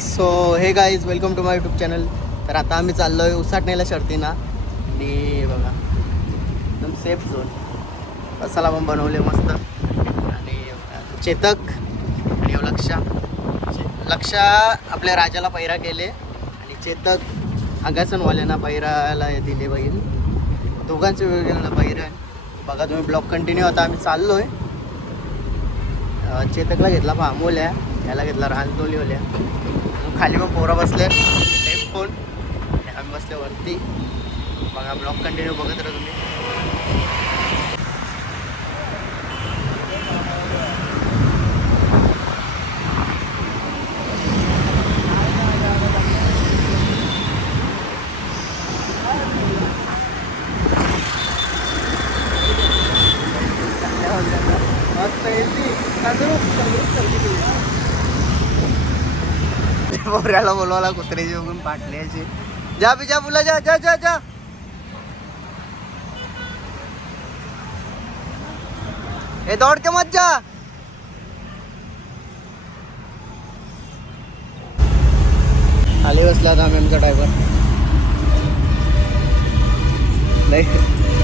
So hey guys welcome to my YouTube channel. तर आता आम्ही चाललो आहे उसाटणीला शर्तीना आणि बघा एकदम सेफ झोन कसाला पण बनवले मस्त. आणि चेतक आणि लक्ष आपल्या राजाला पैरा केले आणि चेतक आगासनवाल्यांना पैराला दिले बैल. दोघांचे वेगवेगळ्या पैरा बघा तुम्ही. ब्लॉग कंटिन्यू होता. आम्ही चाललो आहे. चेतकला घेतला भामोल्या, याला घेतला रांजोलीवल्या. खाली मग पोरं बसले टेम्पोन, आम्ही बसले वरती. बघा ब्लॉग कंटिन्यू बघत राहा तुम्ही. मस्त एसी पोऱ्याला बोलवाला कुत्र्याची बघून पाटल्याची. जा बिजा बुला जा जा जा जा. हे दौड़ के मत जा. खाली बसला होता आम्ही. आमचा ड्रायव्हर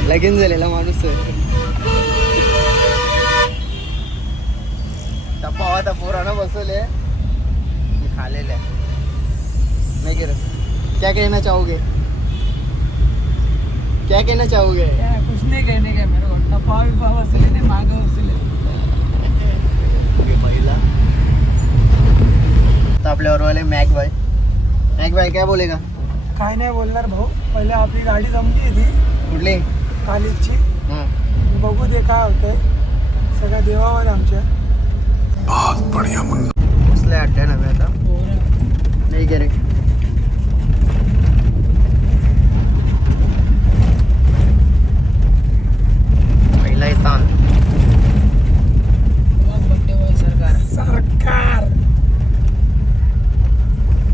लगीन झालेला माणूस टप्पा होता. पोरानं बसवले खालेले नहीं गिर. क्या कहना चाहोगे? क्या कहना चाहोगे? कुछ नहीं कहने का मेरे को. टप्पा भी पाव वसूले नहीं, मांगे वसूले. पहिला तर आपल्यावर वाले मॅक भाई काय बोलेगा? काय नाही बोलणार भाऊ. पहिले आपली गाडी जमली थी कुठली कॉलेजची. बघू दे काय होतंय. सगळं देवावर आमच्या. बहुत बढ़िया मुन्ना. बसले 98 आता नाही गे रे. पहिला ताण सरकार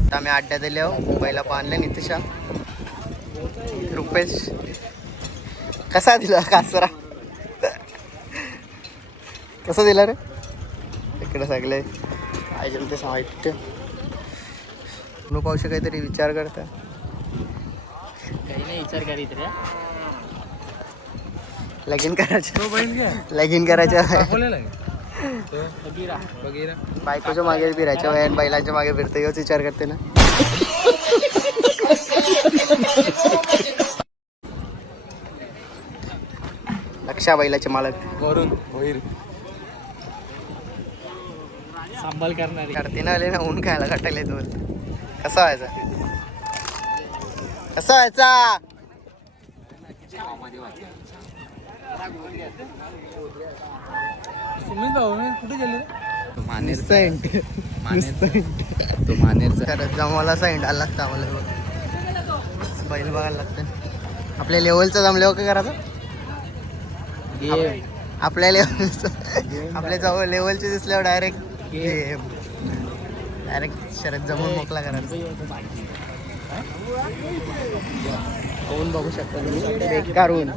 आता आम्ही अड्ड्यात दिले हो. पहिला पाणले नितिशा रुपेश कसा दिला कासरा. कसा दिला रे? इकडे सगळे आयजन ते साहित्य पावशे काहीतरी विचार करता. काही नाही विचार करीत रे. लगीन करायचं. लगीन करायचं बायकोच्या मागे फिरायच्या वयान बैलांच्या मागे फिरते हेच विचार करते ना. लक्षा बैलाचे मालक वरून होईल सांभाळ करणारी करते ना. आले ना ऊन खायला काटायला येतो. कसा व्हायचा कसा व्हायचा? कुठे गेले? जमाला साईंड आला लागतं आम्हाला. बैल बघायला लागतं. आपल्या लेवलचं जमल्यावर काय करायचं? आपल्या लेवलचं आपल्या जवळ लेवलचे दिसल्यावर डायरेक्ट शरद जमून मोकला करायचा. होऊन बघू शकता तुम्ही बेकार ऊन.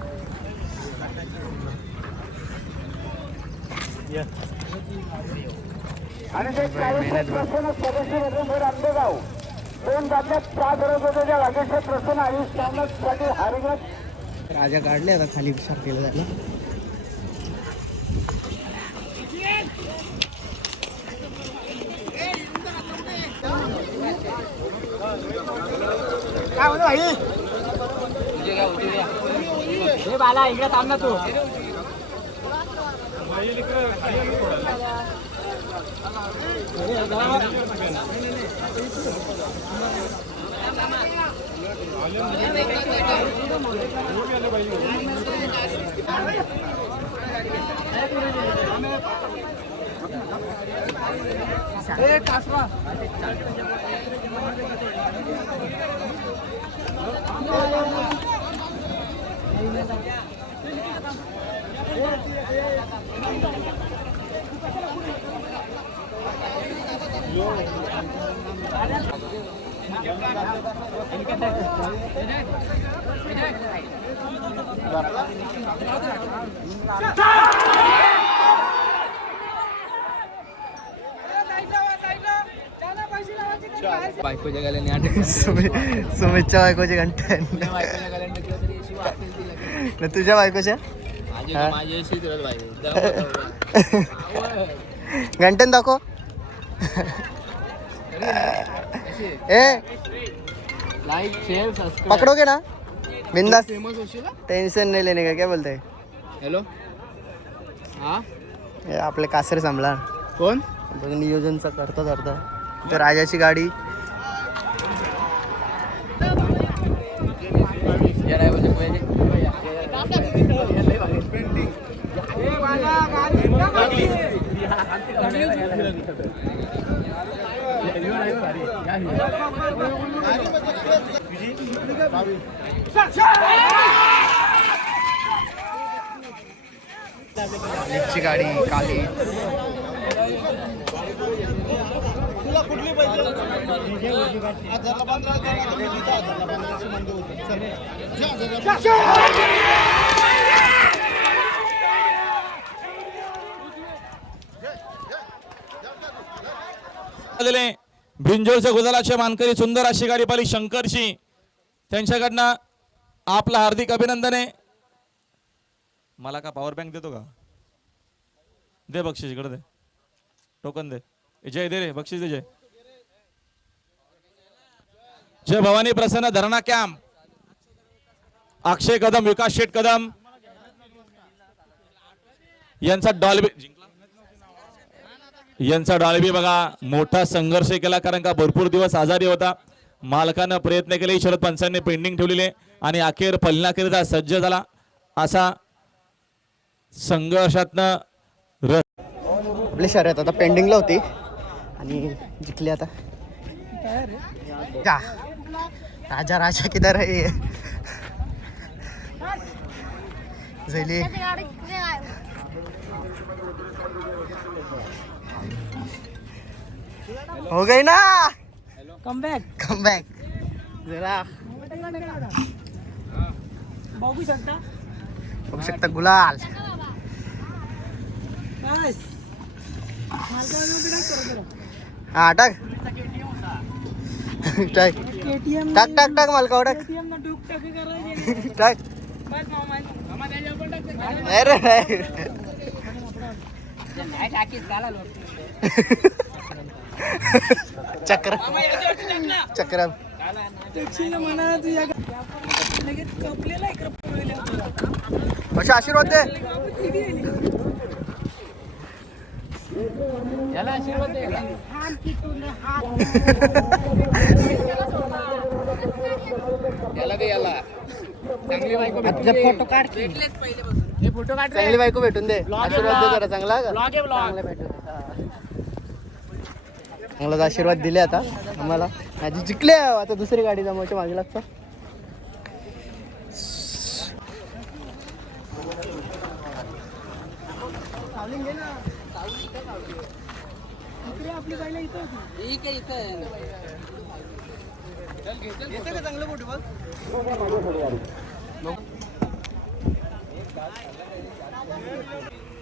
राजा काढले आता खाली विचार केला जायला. काय म्हणतो भाई? हे बाला इकडे थांब ना तू. बायकोच्या गाल्याने अटक सुमितच्या बायकोची घंटा बायकोच्या गाल्याने केलं तरी शिव वाटेल तिला तुझ्या बायकोच्या माझी अशी तुला पाहिजे घंटन दाखव ए लाईक शेअर सबस्क्राईब पकडोगे ना बिंदास फेमस होशील टेंशन नहीं लेने का क्या बोलते हैं हॅलो हा हे आपले कासरे सांभाळा कोण बघ नियोजनचं करता तर राजाची गाडी ची गाडी काली भिंजोरच्या गुलालाचे मानकरी सुंदर अशी गाडी पाहिली शंकरची त्यांच्याकडनं आपलं हार्दिक अभिनंदन आहे. मला का पॉवर बँक देतो का दे बक्षीस इकडे दे टोकन दे जय दे रे बक्षीस दे जय जय भवानी प्रसन्न धरणा कॅम्प अक्षय कदम विकास शेठ कदम यांचा डॉल्बी बघा मोठा संघर्ष केला कारण का भरपूर दिवस आजारी होता. मालकानं प्रयत्न केले शरद पंचांनी पेंडिंग ठेवलेले आणि अखेर पलनाकरिता सज्ज झाला असा संघर्षातनं आपली शर्यत आता पेंडिंगला होती आणि जिंकली आता जा राजा राजा किधर आहे झैली हो गई ना कम बॅक जरा बघू शकता बघू शकता गुलाल बस हा टाक टाक केटीएम टाक टाक टाक मालका टाक केटीएम ना डुक टाक करायचे टाक बस मामा अरे चक्र चक्र टॅक्सीला म्हणा तुझ्या लगेच कपलेला इकडे पळवल्या अशा आशीर्वाद दे याला आशीर्वाद दे याला दे याला चांगली बायको फोटो काढ भेटलेच पहिले हे फोटो काढ चांगली बायको भेटून दे आशीर्वाद दे जरा चांगला ब्लॉग भेटून चांगलाच आशीर्वाद दिले आता आम्हाला आधी जिंकले आता दुसरी गाडी जमवायच्या मागे लागतं आपली जायला इथं होती ठीक आहे इथं का चांगलं मोठी बघ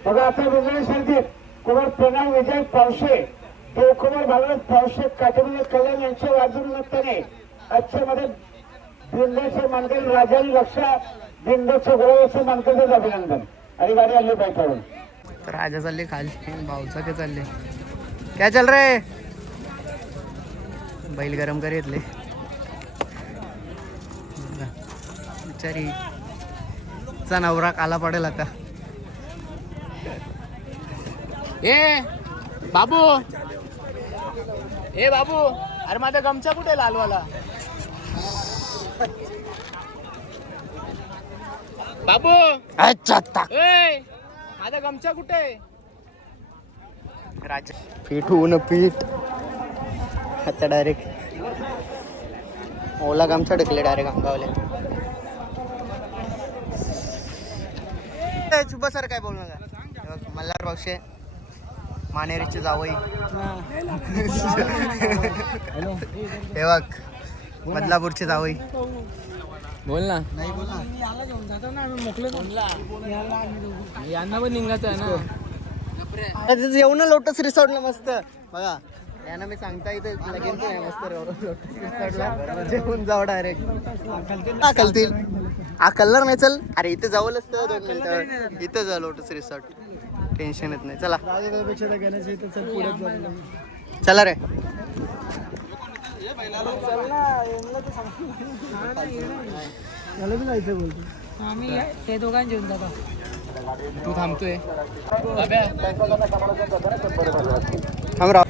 बघा आता वेगळ्या शर्यतीत कुमार प्रणव विजय पावशे देवकुमार भागवत पावशे काटविले कल्याण यांच्या वाढदिवसानिमित्ताने आजच्या मध्ये बिंदूचे मानकरी राजानी लक्षा बिंदूच्या गोळ्याचे मानकरीचं अभिनंदन आणि गाडी आली पाहिजे. राजा चालले खाली भाऊचा काय चालले काय चल रे बैल गरम कर येतले बिचारी चा नवरा काला पडेल आता ए बाबू अरे माझा गमछा कुठे लालवाला बाबू अच्छा ए माझा गमछा कुठे राजा पीठ होऊन पीठ आता डायरेक्ट ओला गामचा ढकले डायरेक्ट अंगावले शुभ सर काय बोलू नका मल्हार पक्षे मानेरीचे जावई हे बघ बदलापूरचे जावई बोल ना नाही बोल ना याला घेऊन जातो ना आम्ही मोकळे याला आम्ही दोघं यांना पण निघायचं आहे ना येऊ ना लोटस रिसॉर्टला मस्त बघा यांना मी सांगता इथे लगेच नाही मस्त रिसॉर्टला जेवून जाऊ डायरेक्ट आकलतील आकलणार नाही. चल अरे इथे जावं असतं 2 मिनिटं. इथं जा लोटस रिसॉर्ट, टेन्शन येत नाही. चला चला रे. मला बी जायचं बोलतो आम्ही ते दोघांना जेवून जातो. तू थांबतोय थांब राव.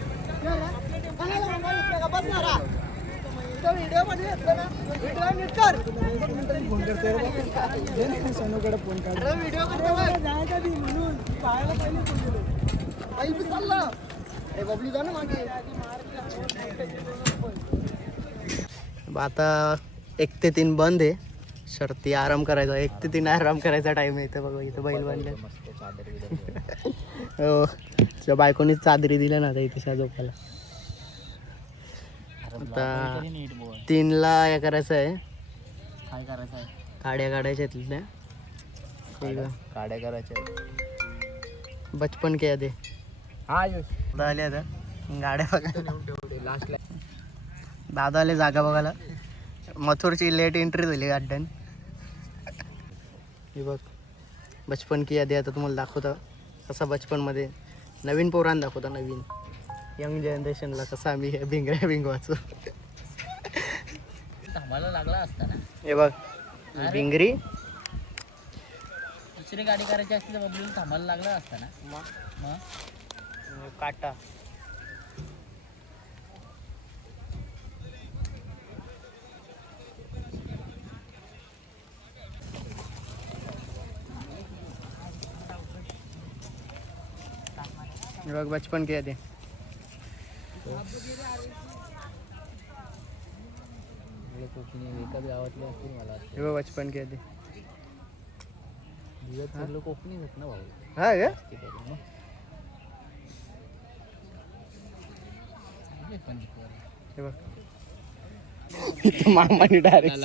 सोनूकडे फोन जायचा ती म्हणून पाहायला आता 1 ते 3 बंद आहे शर्ती. आराम करायचा 1 ते 3 आराम करायचा टाइम आहे. इथं बघा इथं बैल बांधले. हो त्या बायकोनीच चादरी दिल्या ना आता इथे झोपायला. आता 3ला हे करायचं आहे. काय करायचं आहे? काड्या काढायच्या तिथल्या. काड्या करायच्या. बचपन के दे हा आले आता गाड्या बघा. दादा आले जागा बघायला. मथुरची लेट एंट्री झाली गाड्यान. हे बघ बचपन की यादी आता तुम्हाला दाखवता कसा बचपनमध्ये नवीन पोरांना दाखवता. नवीन यंग जनरेशनला कसा आम्ही भिंगऱ्या भिंगवाचो. थांबायला लागला असता ना. हे बघ भिंगरी दुसरी गाडी करायची असती तर बबलूला थांबायला लागला असता ना. मग काटा बघ बचपन के दे. एका गावातले असतील मला हे बघ बचपन के दे. लोक कोकणी आहेत ना भाऊ. हा का हे बघ इथं मामाने डायरेक्ट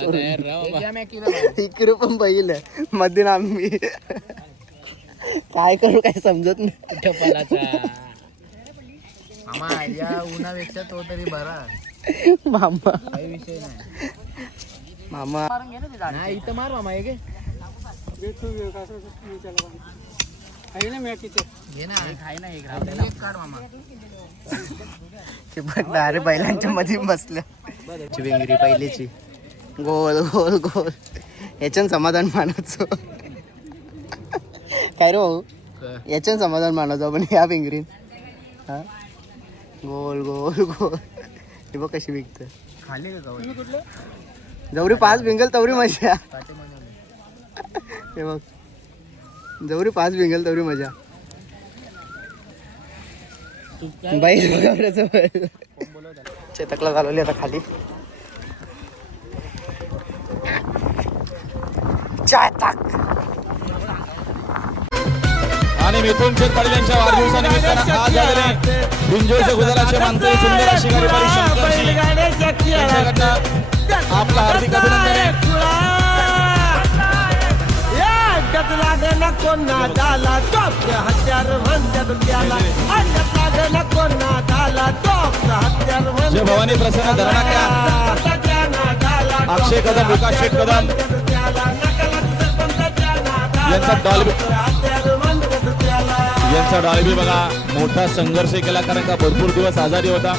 इकडे पण पाहिलं मध्ये आम्ही काय करू काय समजत नाही. आम्हा या उन्हापेक्षा तो तरी बरा. मामा काही विषय नाही. मामा नाही इथं मार मामा हे घे. आहे ना मॅकीचे घे ना खाय ना एक काढ मामा. ते बघ ना, अरे बैलांच्या मध्ये बसल्या. विंगरी पहिलीची गोल गोल गोल याच्यान समाधान मानायचो. काय रे भाऊ याच्यान समाधान मानायचो आपण या विंगरीन. हा गोल गोल गोल हे बघ कशी विकत. खाली का जवरी 5 भिंगल तवरी मजा. हे बघ जवरी 5 भिंगल तवरी मजा. बैल बघायचं बैल चेतकला घालवली आता खाली. आणि मिथुन शेठ पाटील यांच्या वाढदिवसानिमित्तानं आज झालेले बिंजोरच्या गुजरातचे मानकरी सुंदर अशी गाडी शंकरजी यांच्याकडनं आपलं हार्दिक अभिनंदन आहे. जय भवानी प्रसन्न धरणाक्या अक्षय कदम विकास शेठ कदम यांचा डॉल्बी बघा. मोठा संघर्ष केला कारण का भरपूर दिवस आजारी होता.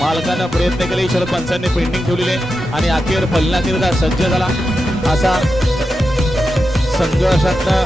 मालकानं प्रयत्न केले. शरद पंचांनी पेंडिंग ठेवलेले आणि अखेर फलनाकरिता सज्ज झाला. असा संघर्षातनं